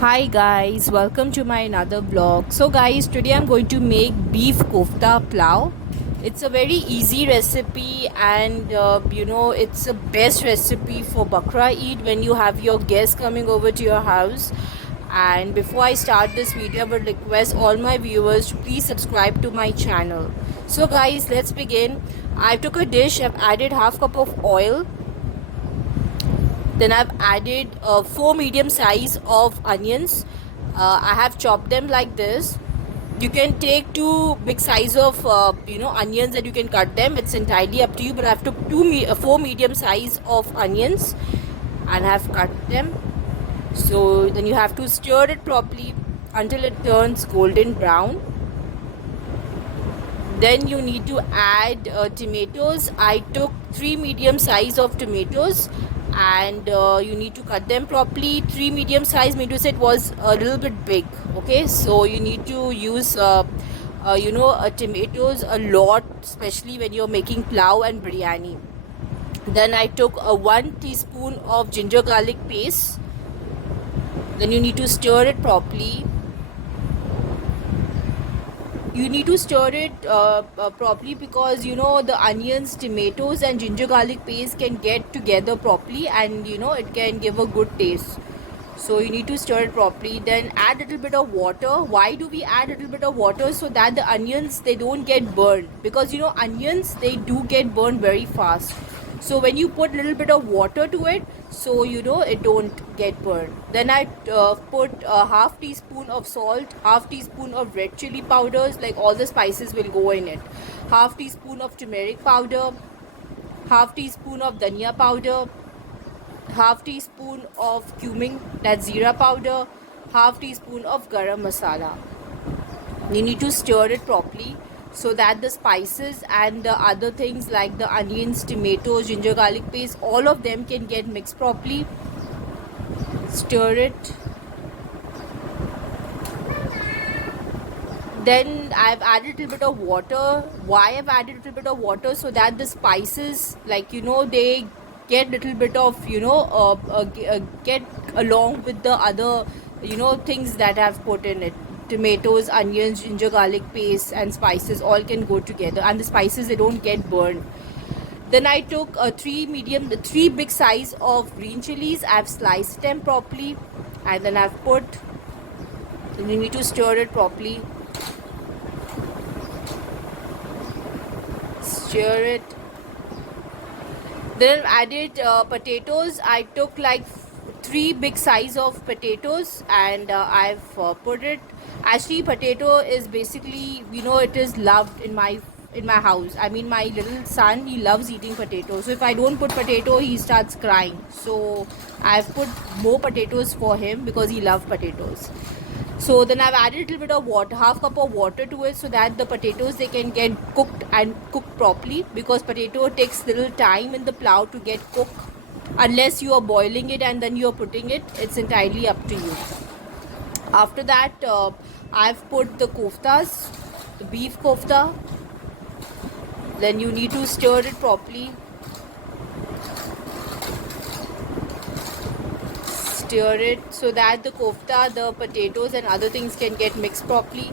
Hi guys, welcome to my another vlog. So guys, today I'm going to make beef kofta plow. It's a very easy recipe and it's a best recipe for Bakra Eid when you have your guests coming over to your house. And before I start this video, I would request all my viewers to please subscribe to my channel. So guys, let's begin. I took a dish, I've added half cup of oil. Then I've added 4 medium size of onions. I have chopped them like this. You can take 2 big size of onions and you can cut them. It's entirely up to you. But I have took 4 medium size of onions and I have cut them. So then you have to stir it properly until it turns golden brown. Then you need to add tomatoes. I took 3 medium size of tomatoes and you need to cut them properly. 3 medium size tomatoes, it was a little bit big. Okay, so you need to use tomatoes a lot, especially when you're making plow and biryani. Then I took a 1 teaspoon of ginger garlic paste. Then you need to stir it properly. You need to stir it properly because the onions, tomatoes and ginger garlic paste can get together properly and it can give a good taste. So you need to stir it properly. Then add a little bit of water. Why do we add a little bit of water? So that the onions, they don't get burned, because onions, they do get burned very fast. So when you put a little bit of water to it, so it don't get burned. Then I put a half teaspoon of salt, half teaspoon of red chili powders, like all the spices will go in it, half teaspoon of turmeric powder, half teaspoon of dhania powder, half teaspoon of cumin, that's zira powder, half teaspoon of garam masala. You need to stir it properly so that the spices and the other things like the onions, tomatoes, ginger garlic paste, all of them can get mixed properly. Stir it. Then I've added a little bit of water. Why I've added a little bit of water? So that the spices, they get little bit of get along with the other things that I've put in it. Tomatoes, onions, ginger garlic paste and spices all can go together, and the spices, they don't get burned. Then I took 3 big size of green chilies. I've sliced them properly and then I've put. Then you need to stir it properly. Stir it. Then I've added potatoes. I took like 3 big size of potatoes and I've put it. Actually, potato is basically, it is loved in my house. I mean, my little son, he loves eating potato. So if I don't put potato, he starts crying. So I've put more potatoes for him because he loves potatoes. So then I've added a little bit of water, half cup of water to it, so that the potatoes, they can get cooked and cooked properly, because potato takes little time in the plow to get cooked. Unless you are boiling it and then you are putting it, it's entirely up to you. After that, I've put the koftas, the beef kofta. Then you need to stir it properly. Stir it so that the kofta, the potatoes and other things can get mixed properly.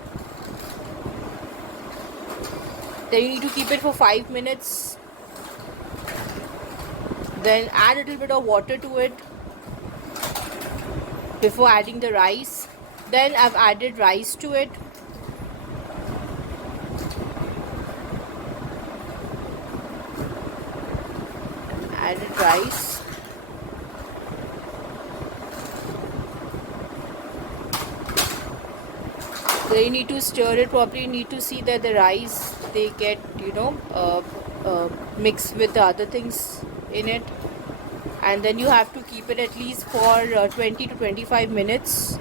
Then you need to keep it for 5 minutes. Then add a little bit of water to it before adding the rice. Then I've added rice to it. Added rice. Then you need to stir it properly. You need to see that the rice, they get mixed with the other things in it. And then you have to keep it at least for 20 to 25 minutes,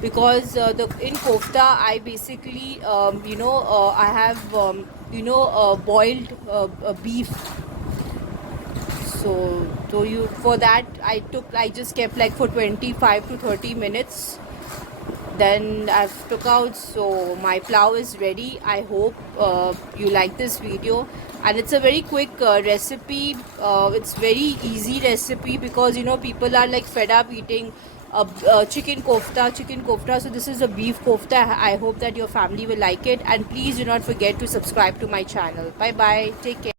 because in kofta, I basically I have boiled beef. So you, for that, I just kept like for 25 to 30 minutes. Then I've took out. So my plow is ready. I hope you like this video, and it's a very quick recipe. It's very easy recipe, because people are like fed up eating chicken kofta. So this is a beef kofta. I hope that your family will like it, and please do not forget to subscribe to my channel. Bye bye, take care.